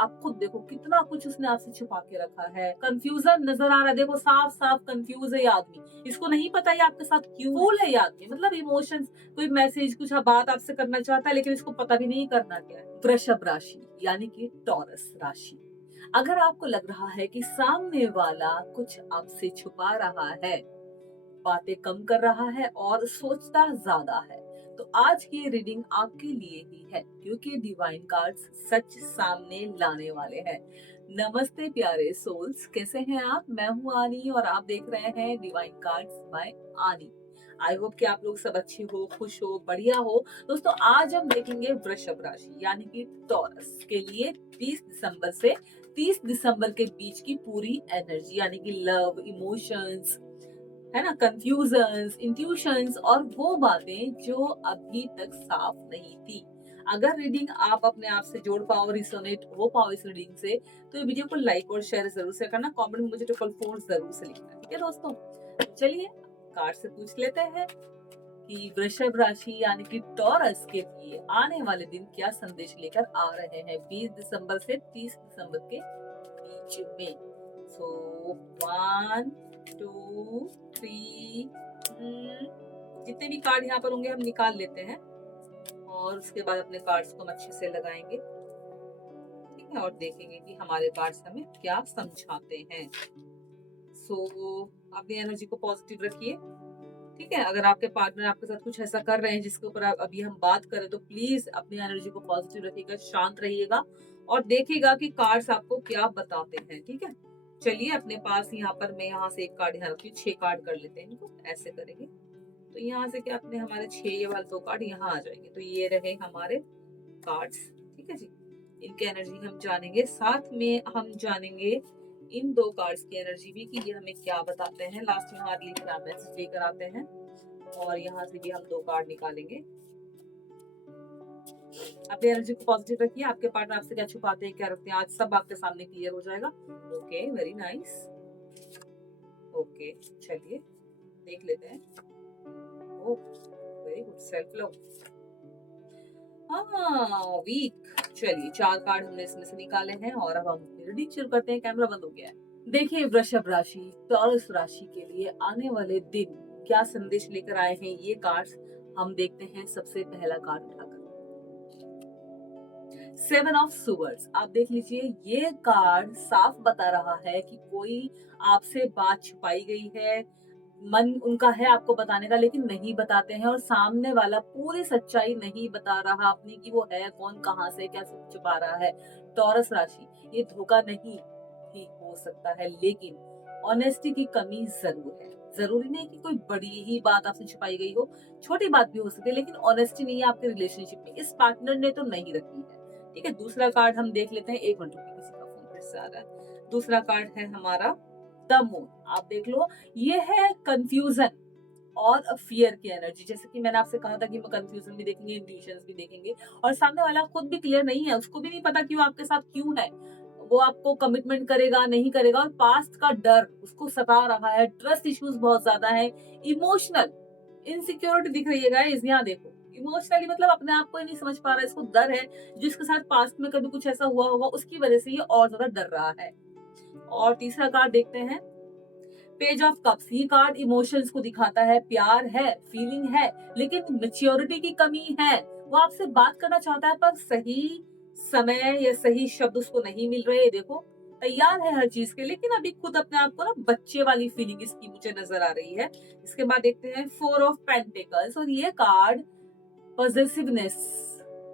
आप खुद देखो कितना कुछ उसने आपसे छुपा के रखा है। कंफ्यूजन नजर आ रहा है, देखो साफ साफ कंफ्यूज है ये आदमी, इसको नहीं पता ये आपके साथ क्यों फूल है ये आदमी, मतलब इमोशंस, कोई मैसेज कुछ बात आपसे करना चाहता है लेकिन इसको पता भी नहीं करना क्या है। वृषभ राशि यानी कि टॉरस राशि, अगर आपको लग रहा है कि सामने वाला कुछ आपसे छुपा रहा है, बातें कम कर रहा है और सोचता ज्यादा है, तो आज की रीडिंग आपके लिए ही है, क्योंकि डिवाइन कार्ड्स सच सामने लाने वाले हैं। नमस्ते प्यारे सोल्स, कैसे हैं आप? मैं हूं आनी और आप देख रहे हैं डिवाइन कार्ड्स बाय आनी। आई होप कि आप लोग सब अच्छे हो, खुश हो, बढ़िया हो। दोस्तों आज हम देखेंगे वृषभ राशि यानी कि टॉरस के लिए 30 दिसंबर से 30 दिसंबर के बीच की पूरी एनर्जी, यानी कि लव, इमोशंस, है ना, कंफ्यूजन्स, इंट्यूशंस और वो बातें जो अभी तक साफ नहीं थी। अगर रीडिंग आप अपने आप से जोड़ पाओ, रिसोनेट हो पाओ इस रीडिंग से, तो ये वीडियो को लाइक और शेयर जरूर से करना, कमेंट में मुझे ट्रिपल फोर जरूर से लिखना, ठीक है दोस्तों। चलिए कार्ड से पूछ लेते हैं कि वृषभ राशि यानी कि टॉरस के लिए आने वाले दिन क्या संदेश लेकर आ रहे हैं 20 दिसंबर से 30 दिसंबर के बीच में। सो 1 2 3, जितने भी कार्ड यहाँ पर होंगे हम निकाल लेते हैं और उसके बाद अपने कार्ड्स को हम अच्छे से लगाएंगे, ठीक है, और देखेंगे कि हमारे कार्ड्स हमें क्या समझाते हैं। सो अपनी एनर्जी को पॉजिटिव रखिए, ठीक है। अगर आपके पार्टनर आपके साथ कुछ ऐसा कर रहे हैं जिसके ऊपर अभी हम बात करें, तो प्लीज अपनी एनर्जी को पॉजिटिव रखिएगा, शांत रहिएगा और देखिएगा कि कार्ड्स आपको क्या बताते हैं, ठीक है। चलिए अपने पास यहाँ पर मैं यहाँ से एक कार्ड यहाँ रखती हूँ, 6 कार्ड कर लेते हैं इनको, ऐसे करेंगे तो यहाँ से क्या अपने हमारे 6 ये वाले 2 कार्ड यहाँ आ जाएंगे, तो ये रहे हमारे कार्ड्स, ठीक है जी। इनके एनर्जी हम जानेंगे, साथ में हम जानेंगे इन 2 कार्ड्स की एनर्जी भी कि ये हमें क्या बताते हैं। लास्ट में हमारे लिए क्या मैसेज लेकर आते हैं और यहाँ से भी हम 2 कार्ड निकालेंगे। अपनी एनर्जी को पॉजिटिव रखिए, आपके पार्टनर आपसे क्या छुपाते हैं, क्या रखते हैं, आज सब आपके सामने क्लियर हो जाएगा। Okay, very nice. ओके, चलिए देख लेते हैं। ओह, वेरी गुड, सेल्फ लव। हाँ, वीक। चलिए 4 कार्ड हमने इसमें से निकाले हैं और अब हम रीडिंग शुरू करते हैं। कैमरा बंद हो गया है। देखिए वृषभ राशि, टॉरस राशि के लिए आने वाले दिन क्या संदेश लेकर आए हैं ये कार्ड्स, हम देखते हैं। सबसे पहला कार्ड उठाकर 7 ऑफ सुवर्ड्स, आप देख लीजिए, ये कार्ड साफ बता रहा है कि कोई आपसे बात छुपाई गई है, मन उनका है आपको बताने का लेकिन नहीं बताते हैं, और सामने वाला पूरी सच्चाई नहीं बता रहा अपनी कि वो है कौन, कहां से क्या सब छुपा रहा है। टॉरस राशि, ये धोखा नहीं भी हो सकता है लेकिन ऑनेस्टी की कमी जरूर है। जरूरी नहीं कि कोई बड़ी ही बात आपसे छुपाई गई हो, छोटी बात भी हो सकती है, लेकिन ऑनेस्टी नहीं है आपके रिलेशनशिप में, इस पार्टनर ने तो नहीं रखी है, ठीक है। दूसरा कार्ड हम देख लेते हैं, 1 मिनट रुकिए, किसी का फोन फिर से आ रहा है। दूसरा कार्ड है हमारा द मून, आप देख लो, ये है कंफ्यूजन और फियर की एनर्जी। जैसे कि मैंने आपसे कहा था कि मैं कंफ्यूजन भी देखेंगे, इंट्यूशंस भी देखेंगे, और सामने वाला खुद भी क्लियर नहीं है, उसको भी नहीं पता कि वो आपके साथ क्यों है, वो आपको कमिटमेंट करेगा नहीं करेगा, और पास्ट का डर उसको सता रहा है, ट्रस्ट इश्यूज बहुत ज्यादा है, इमोशनल इनसिक्योरिटी दिख रही है गाइस, यहाँ देखो, इमोशनली मतलब अपने आप को ही नहीं समझ पा रहा है, इसको डर है जिसके साथ पास्ट में कभी कुछ ऐसा हुआ होगा उसकी वजह से ये और ज्यादा डर रहा है। और तीसरा कार्ड देखते हैं, पेज ऑफ कप्स, ये कार्ड इमोशंस को दिखाता है, प्यार है, फीलिंग है, लेकिन मेच्योरिटी की कमी है। वो आपसे बात करना चाहता है पर सही समय या सही शब्द उसको नहीं मिल रहे। देखो तैयार है हर चीज के, लेकिन अभी खुद अपने आप को ना बच्चे वाली फीलिंग इसकी मुझे नजर आ रही है। इसके बाद देखते हैं 4 ऑफ पेंटिकल्स, और ये कार्ड पॉजिटिवनेस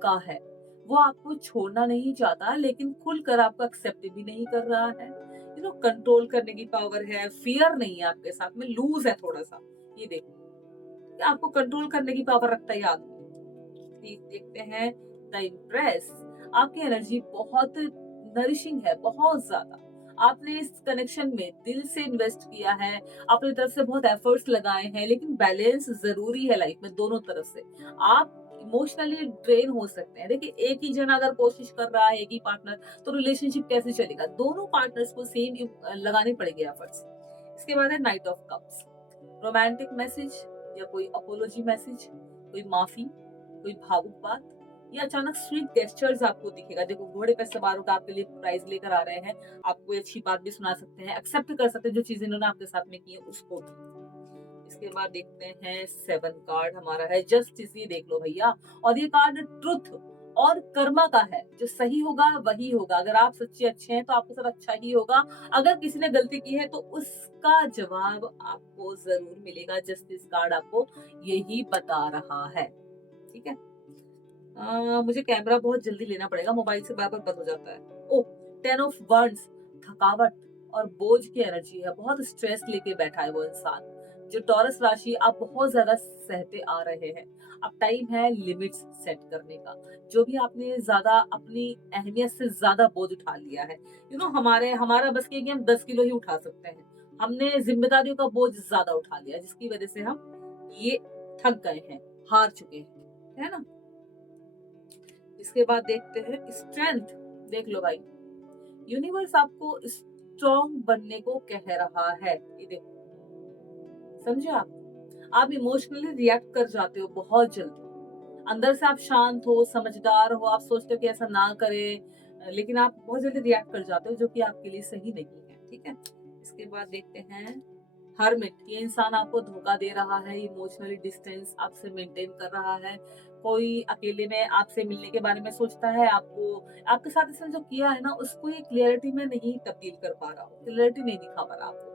का है। वो आपको छोड़ना नहीं चाहता लेकिन खुलकर आपको एक्सेप्ट भी नहीं कर रहा है। यू नो, कंट्रोल करने की पावर है, फियर नहीं है आपके साथ में, लूज है थोड़ा सा। ये देखो, आपको कंट्रोल करने की पावर रखता है ये आदमी। देखते हैं द इम्प्रेस, आपकी एनर्जी बहुत नरिशिंग है, बहुत ज्यादा। आपने इस कनेक्शन में दिल से इन्वेस्ट किया है, अपनी तरफ से बहुत एफर्ट्स लगाए हैं, लेकिन बैलेंस जरूरी है लाइफ में दोनों तरफ से। आप इमोशनली ड्रेन हो सकते हैं। देखिए एक ही जन अगर कोशिश कर रहा है, एक ही पार्टनर, तो रिलेशनशिप कैसे चलेगा? दोनों पार्टनर्स को सेम लगाने पड़ेंगे एफर्ट्स। इसके बाद है night of cups, romantic message या कोई अपोलॉजी मैसेज, कोई माफी, कोई भावुक बात, ये अचानक स्वीट गेस्चर्स आपको दिखेगा। देखो घोड़े पे सवार होकर आपके लिए प्राइज़ लेकर आ रहे हैं, आपको कोई अच्छी बात भी सुना सकते हैं, एक्सेप्ट कर सकते हैं जो चीज़ें इन्होंने आपके साथ में की है उसको भी। इसके बाद देखते हैं 7 कार्ड हमारा है जस्टिस, ये देख लो भैया। और ये कार्ड ट्रुथ और कर्मा का है, जो सही होगा वही होगा। अगर आप सच्चे अच्छे हैं तो आपके साथ अच्छा ही होगा, अगर किसी ने गलती की है तो उसका जवाब आपको ज़रूर मिलेगा। जस्टिस कार्ड आपको यही बता रहा है, ठीक है? मुझे कैमरा बहुत जल्दी लेना पड़ेगा, मोबाइल से बार-बार बंद हो जाता है। ओह! 10 ऑफ वंड्स, थकावट और बोझ की एनर्जी है, बहुत स्ट्रेस लेके बैठा है वो इंसान। जो टॉरस राशि आप बहुत ज़्यादा सहते आ रहे हैं। अब टाइम है लिमिट्स सेट करने का। जो भी आपने ज़्यादा अपनी अहमियत से ज़्यादा बोझ उठा लिया है, हमारा बस ये है कि हम 10 किलो ही उठा सकते हैं। हमने ज़िम्मेदारियों का बोझ ज़्यादा उठा लिया, जिसकी वजह से हम ये थक गए हैं, हार चुके हैं, है ना? इसके बाद देखते हैं स्ट्रेंथ। देख लो भाई, यूनिवर्स आपको स्ट्रॉन्ग बनने को कह रहा है। ये देखो, समझे आप इमोशनली रिएक्ट कर जाते हो बहुत जल्दी। अंदर से आप शांत हो, समझदार हो, आप सोचते हो कि ऐसा ना करें, लेकिन आप बहुत जल्दी रिएक्ट कर जाते हो, जो कि आपके लिए सही नहीं है, ठीक है? इसके बाद देखते हैं हर्मिट। ये इंसान आपको धोखा दे रहा है, इमोशनली डिस्टेंस आपसे मेंटेन कर रहा है। कोई अकेले में आपसे मिलने के बारे में सोचता है, आपके साथ इसने जो किया है ना, उसको ये क्लैरिटी में नहीं तब्दील कर पा रहा हो, क्लैरिटी नहीं दिखा पा रहा आपको।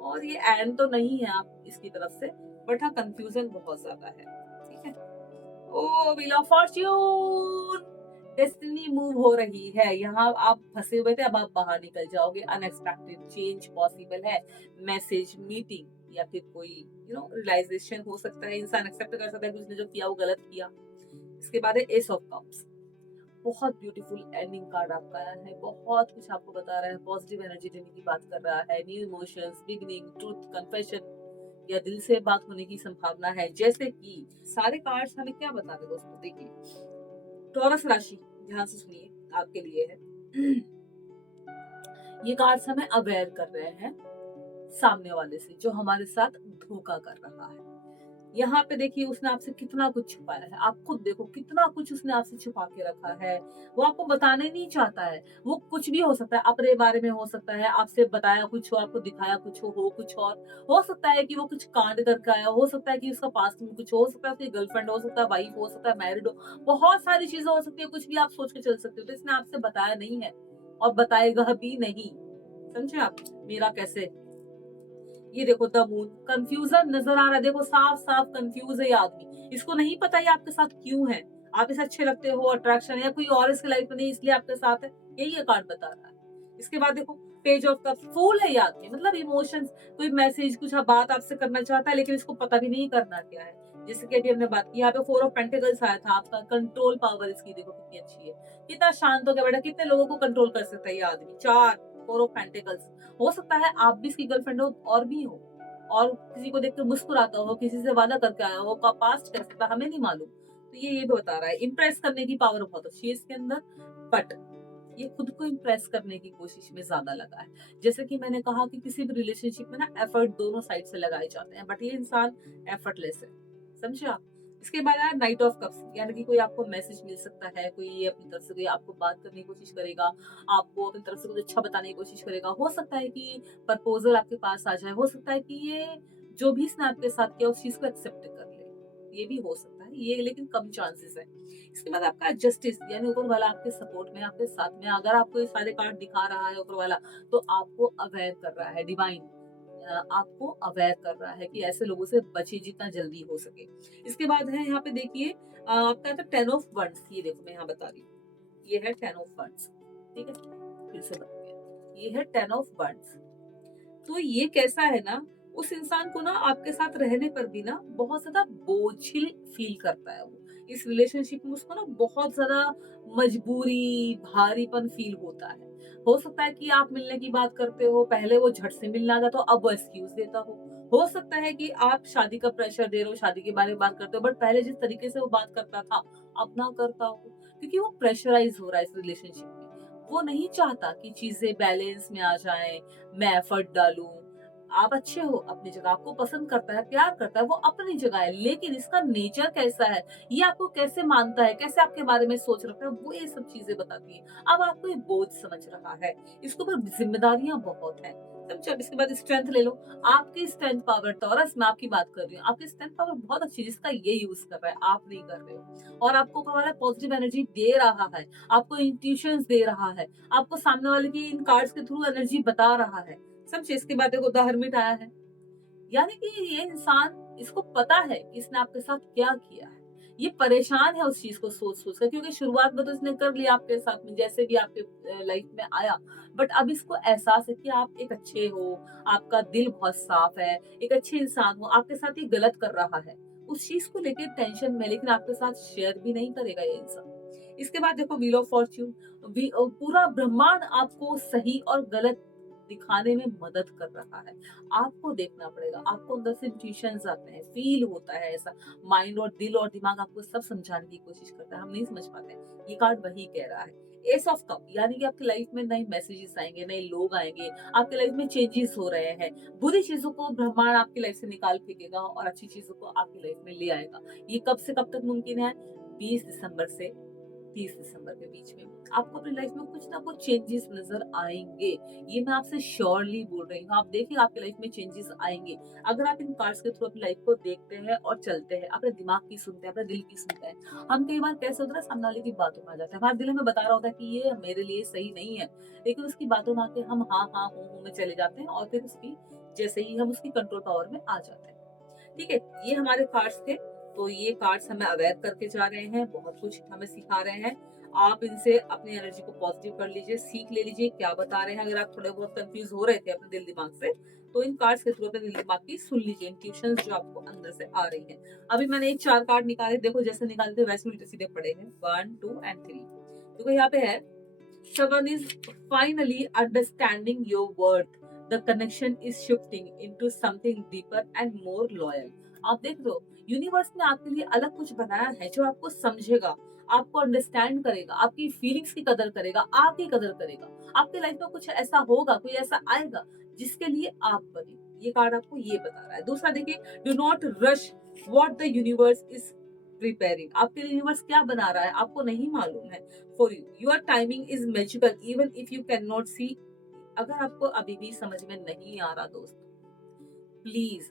और ये एंड तो नहीं है आप इसकी तरफ से, बट हाँ कंफ्यूजन बहुत ज्यादा है, ठीक है? Oh wheel of fortune, destiny move हो रही है। यहाँ आप फंसे हुए थे, अब आप बाहर निकल जाओगे। अनएक्सपेक्टेड चेंज पॉसिबल है। मैसेज, मीटिंग या फिर कोई रियलाइजेशन हो सकता है। इंसान एक्सेप्ट कर सकता है कि उसने जो किया वो गलत किया। इसके बाद है एस ऑफ कप्स। बहुत ब्यूटीफुल एंडिंग कार्ड आपका आया है, बहुत कुछ आपको बता रहा है, पॉजिटिव एनर्जी देने की बात कर रहा है। New emotions, beginning, truth, confession या दिल से बात होने की संभावना है। जैसे कि सारे कार्ड्स हमें क्या बता रहे दोस्तों, देखिए टॉरस राशि, ध्यान से सुनिए, आपके लिए है। ये कार्ड्स हमें अवेयर कर रहे हैं सामने वाले से, जो हमारे साथ धोखा कर रहा है। यहाँ पे देखिए उसने आपसे कितना कुछ छुपाया है, आप खुद देखो कितना कुछ उसने आपसे छुपा के रखा है। वो आपको बताना ही नहीं चाहता है। वो कुछ भी हो सकता है, अपने बारे में हो सकता है, आपसे बताया कुछ हो, आपको दिखाया कुछ हो कुछ और। हो सकता है कि वो कुछ कांड करके आया हो सकता है कि उसका पास्ट में कुछ हो सकता है, उसकी गर्लफ्रेंड हो सकता है, वाइफ हो सकता है, मैरिड हो, बहुत सारी चीजें हो सकती है, कुछ भी आप सोच के चल सकते हो। तो इसने आपसे बताया नहीं है और बताएगा भी नहीं, समझे आप मेरा कैसे। ये देखो द मून, कंफ्यूजन नजर आ रहा है, देखो साफ साफ कंफ्यूज है ये आदमी। इसको नहीं पता ये आपके साथ क्यों है। आप इसे अच्छे लगते हो, अट्रैक्शन है, या कोई और इसकी लाइफ में नहीं इसलिए आपके साथ है, यही ये कार्ड बता रहा है। इसके बाद देखो पेज ऑफ कप्स, फूल है ये आदमी, मतलब इमोशंस, कोई मैसेज, कुछ बात आपसे करना चाहता है, लेकिन इसको पता भी नहीं करना क्या है। जैसे कि अभी हमने बात की, यहाँ पे 4 ऑफ पेंटिकल्स आया था, आपका कंट्रोल पावर इसकी देखो कितनी अच्छी है। कितना शांत हो गया बेटा, कितने लोगों को कंट्रोल कर सकता है ये आदमी। 4 ऑफ पेंटिकल्स। हो सकता है आप भी इसकी गर्लफ्रेंड हो और भी हो, और किसी को देख के मुस्कुराता हो, किसी से वादा करके आया हो, का पास्ट कर सकता, हमें नहीं मालूम। तो ये बता रहा है इम्प्रेस करने की पावर बहुत अच्छी है इसके अंदर, बट ये खुद को इम्प्रेस करने की कोशिश में ज्यादा लगा है। जैसे कि मैंने कहा कि किसी भी रिलेशनशिप में ना एफर्ट दोनों साइड से लगाए जाते हैं, बट ये इंसान एफर्टलेस है, समझे आप। इसके बाद आया नाइट ऑफ कप्स, यानी कि कोई आपको मैसेज मिल सकता है, कोई अपनी तरफ से कोई आपको बात करने की कोशिश करेगा, आपको अपनी तरफ से कुछ अच्छा बताने की कोशिश करेगा। हो सकता है कि प्रपोजल आपके पास आ जाए, हो सकता है कि ये जो भी इसने आपके साथ किया उस चीज को एक्सेप्ट कर ले, ये भी हो सकता है, ये लेकिन कम चांसेस है। इसके बाद आपका जस्टिस, यानी ऊपर वाला आपके सपोर्ट में, आपके साथ में। अगर आपको ये सारे कार्ड दिखा रहा है ऊपर वाला, तो आपको अवेयर कर रहा है, डिवाइन आपको अवेयर कर रहा है कि ऐसे लोगों से बचे जितना जल्दी हो सके। इसके बाद है यहाँ पे देखिए आपका था 10 ऑफ वंड्स। ये देखो मैं यहाँ बता रही हूँ, ये है 10 ऑफ वंड्स, ठीक है, फिर से बताइए, ये है 10 ऑफ वंड्स। तो ये कैसा है ना, उस इंसान को ना आपके साथ रहने पर भी ना बहुत ज्यादा बोझिल फील करता है वो। इस रिलेशनशिप में उसको ना बहुत ज्यादा मजबूरी, भारीपन फील होता है। हो सकता है कि आप मिलने की बात करते हो, पहले वो झट से मिलना आ जाता हो, अब वो एक्सक्यूज देता हो सकता है कि आप शादी का प्रेशर दे रहे हो, शादी के बारे में बात करते हो, बट पहले जिस तरीके से वो बात करता था अब ना करता हो, क्योंकि वो प्रेशराइज हो रहा है इस रिलेशनशिप में। वो नहीं चाहता कि चीजें बैलेंस में आ जाएं, मैं एफर्ट डालूं, आप अच्छे हो अपनी जगह, आपको पसंद करता है, प्यार करता है, वो अपनी जगह है, लेकिन इसका नेचर कैसा है, ये आपको कैसे मानता है, कैसे आपके बारे में सोच रखता है, वो ये सब चीजें बताती है। अब आपको ये बोझ समझ रहा है, इसके ऊपर जिम्मेदारियां बहुत है, समझो। अब इसके बाद स्ट्रेंथ ले लो। आपकी स्ट्रेंथ पावर, टॉरस मैं आपकी बात कर रही हूँ, आपकी स्ट्रेंथ पावर बहुत अच्छी है, जिसका ये यूज कर रहा है, आप नहीं कर रहे हो, और आपको हमारा पॉजिटिव एनर्जी दे रहा है, आपको इंट्यूशंस दे रहा है, आपको सामने वाले की इन कार्ड्स के थ्रू एनर्जी बता रहा है। समझे। इसके बाद देखो द हर्मिट आया है, यानी कि ये इंसान, इसको पता है कि इसने आपके साथ क्या किया है, ये परेशान है उस चीज को सोच सोच कर, क्योंकि शुरुआत में तो इसने कर लिया आपके साथ में, जैसे भी आपके लाइफ में आया, बट अब इसको एहसास है कि आप एक अच्छे हो, आपका दिल बहुत साफ है, एक अच्छे इंसान हो, आपके साथ ये गलत कर रहा है, उस चीज को लेकर टेंशन में, लेकिन आपके साथ शेयर भी नहीं करेगा ये इंसान। इसके बाद देखो व्हील ऑफ फॉर्च्यून, पूरा ब्रह्मांड आपको सही और गलत दिखाने में मदद कर रहा है। आपको देखना पड़ेगा, आपको अंदर से इंट्यूशंस आते हैं, फील होता है ऐसा, माइंड और दिल और दिमाग आपको सब समझाने की कोशिश करता है, हम नहीं समझ पाते हैं। ये कार्ड वही कह रहा है। एस ऑफ कप, यानी कि आपकी लाइफ में नए मैसेजेस आएंगे, नए लोग आएंगे, आपकी लाइफ में चेंजेस हो रहे हैं, बुरी चीजों को ब्रह्मांड आपकी लाइफ से निकाल फेंकेगा और अच्छी चीजों को आपकी लाइफ में ले आएगा। ये कब से कब तक मुमकिन है? 20 दिसंबर से 30 दिसंबर के बीच में आपको अपनी लाइफ में कुछ ना कुछ चेंजेस नजर आएंगे। ये मैं आपसे श्योरली बोल रही हूँ, आप देखिए आपकी लाइफ में चेंजेस आएंगे, अगर आप इन कार्ड्स के थ्रू अपनी लाइफ को देखते हैं और चलते हैं, अपने दिमाग की सुनते हैं, अपने दिल की सुनते हैं। हम कई बार कैसे होता है, सामने वाले की बातों में आ जाते हैं, हमारे दिल में बता रहा होता है कि ये मेरे लिए सही नहीं है, लेकिन उसकी बातों में आके हम हाँ हाँ हूँ में चले जाते हैं, और फिर उसकी जैसे ही हम उसकी कंट्रोल पावर में आ जाते हैं। ठीक है, ये हमारे कार्ड्स थे। तो ये कार्ड्स हमें अवेयर करके जा रहे हैं, बहुत कुछ हमें सिखा रहे हैं। आप इनसे अपनी एनर्जी को पॉजिटिव कर लीजिए, सीख ले लीजिए क्या बता रहे हैं। अगर आप थोड़े बहुत कंफ्यूज हो रहे थे अपने दिल दिमाग से, तो इन कार्ड्स के थ्रू अपने दिल दिमाग की सुन लीजिए, इंट्यूशंस जो आपको अंदर से आ रही है। अभी मैंने एक 4 कार्ड निकाले, देखो जैसे निकालते वैसे उल्टे सीधे पड़े हैं, 1 2 एंड 3। देखो यहाँ पे है, someone is finally understanding your worth, the connection is shifting into something deeper and more loyal। आप देख रहे हो, यूनिवर्स ने आपके लिए अलग कुछ बनाया है जो आपको समझेगा, आपको अंडरस्टैंड करेगा, आपकी फीलिंग्स की कदर करेगा, आपकी कदर करेगा। आपकी लाइफ में कुछ ऐसा होगा, कोई ऐसा आएगा जिसके लिए आप बने। ये कार्ड आपको ये बता रहा है। दूसरा देखिए, do not rush what the universe is preparing. आपके लिए यूनिवर्स क्या बना रहा है आपको नहीं मालूम है। For you your timing is magical even if you can not see. अगर आपको अभी भी समझ में नहीं आ रहा दोस्त, प्लीज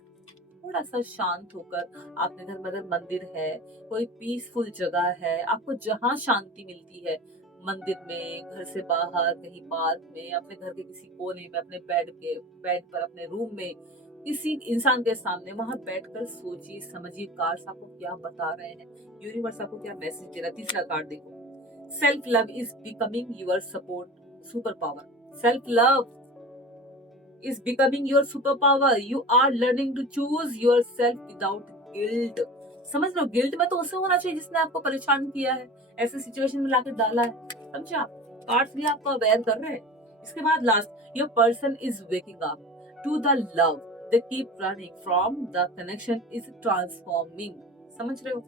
थोड़ा सा शांत होकर, आपके घर में अगर मंदिर है, कोई पीसफुल जगह है, आपको जहाँ शांति मिलती है, मंदिर में, घर से बाहर, कहीं पार्क में, अपने घर के किसी कोने में, अपने बेड पर, अपने रूम में, किसी इंसान के सामने, वहां बैठकर सोचिए, समझिए कार्ड्स आपको क्या बता रहे हैं, यूनिवर्स आपको क्या मैसेज दे रहा है। तीसरा कार्ड देखो, self love is becoming your support super power. Self love is becoming your superpower. You are learning to choose yourself without guilt। समझ लो, गिल्ट में तो उसे होना चाहिए जिसने आपको परेशान किया है, ऐसे सिचुएशन में लाके डाला है। समझा। कार्ड्स भी आपको अवेयर कर रहे हैं। इसके बाद last, your person is waking up to the love they keep running from the connection is transforming. समझ रहे हो,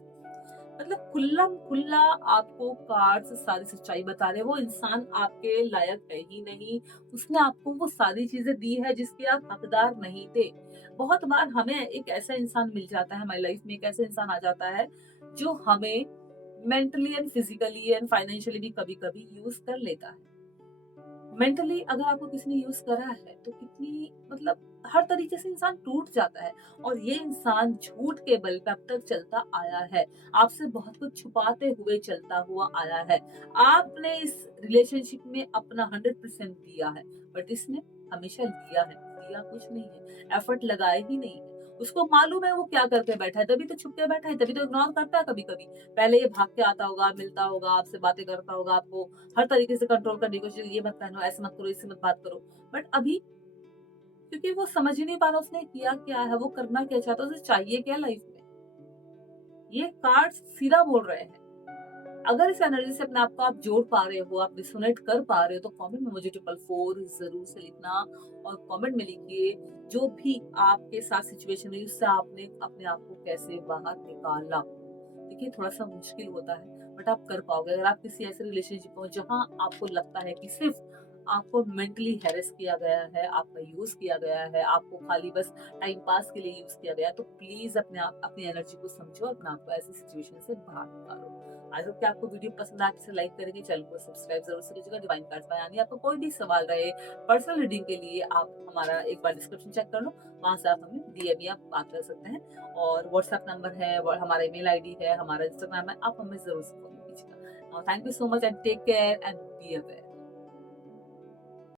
मतलब खुल्ला खुल्ला आपको कार्ड्स सारी सच्चाई बता रहे हैं। वो इंसान आपके लायक है ही नहीं, उसने आपको वो सारी चीजें दी है जिसके आप हकदार नहीं थे। बहुत बार हमें एक ऐसा इंसान मिल जाता है, हमारी लाइफ में एक ऐसा इंसान आ जाता है जो हमें mentally and physically and financially भी कभी कभी यूज कर लेता है। मेंटली अगर आपको किसी ने यूज करा है तो कितनी, मतलब हर तरीके से इंसान टूट जाता है, और ये इंसान झूठ के बल पे अब तक चलता आया है, आपसे बहुत कुछ छुपाते हुए चलता हुआ आया है। आपने इस रिलेशनशिप में अपना 100% दिया है, बट इसने हमेशा लिया है, दिया कुछ नहीं है, एफर्ट लगाए ही नहीं है। उसको मालूम है वो क्या करके बैठा है, तभी तो छुप के बैठा है, तभी तो इग्नोर करता है कभी कभी। पहले ये भाग के आता होगा, मिलता होगा, आपसे बातें करता होगा, आपको हर तरीके से कंट्रोल करने की कोशिश, ये मत पहनो, ऐसे मत करो, इससे मत बात करो। बट अभी क्योंकि वो समझ ही नहीं पा रहा उसने किया क्या है, वो करना क्या चाहता है, उसे चाहिए क्या लाइफ में, ये कार्ड सीधा बोल रहे हैं। अगर इस एनर्जी से अपने आप को आप जोड़ पा रहे हो, आप रिसोनेट कर पा रहे हो, तो कमेंट में मुझे 444 जरूर से लिखना, और कमेंट में लिखिए जो भी आपके साथ सिचुएशन हुई उससे आपने अपने आप को कैसे बाहर निकाला। देखिए थोड़ा सा मुश्किल होता है, बट आप कर पाओगे। अगर आप किसी ऐसे रिलेशनशिप में हो जहां आपको लगता है कि सिर्फ आपको मेंटली हैरेस किया गया है, आपका यूज किया गया है, आपको खाली बस टाइम पास के लिए यूज किया गया है, तो प्लीज अपनी एनर्जी को समझो, अपने आप को ऐसी सिचुएशन से बाहर निकालो। आई होप कि आपको वीडियो पसंद आए, इसे लाइक करेंगे, चैनल को सब्सक्राइब जरूर से कीजिएगा। डिवाइन कार्ड्स बाय आनी, आपको कोई भी सवाल रहे पर्सनल रीडिंग के लिए, आप हमारा एक बार डिस्क्रिप्शन चेक कर लो, वहां से आप हमें डीएम या बात कर सकते हैं। और व्हाट्सएप नंबर है, हमारा ईमेल आईडी है, हमारा इंस्टाग्राम है, आप हमें जरूर से फॉलो कीजिएगा। Thank you so much and take care and be aware.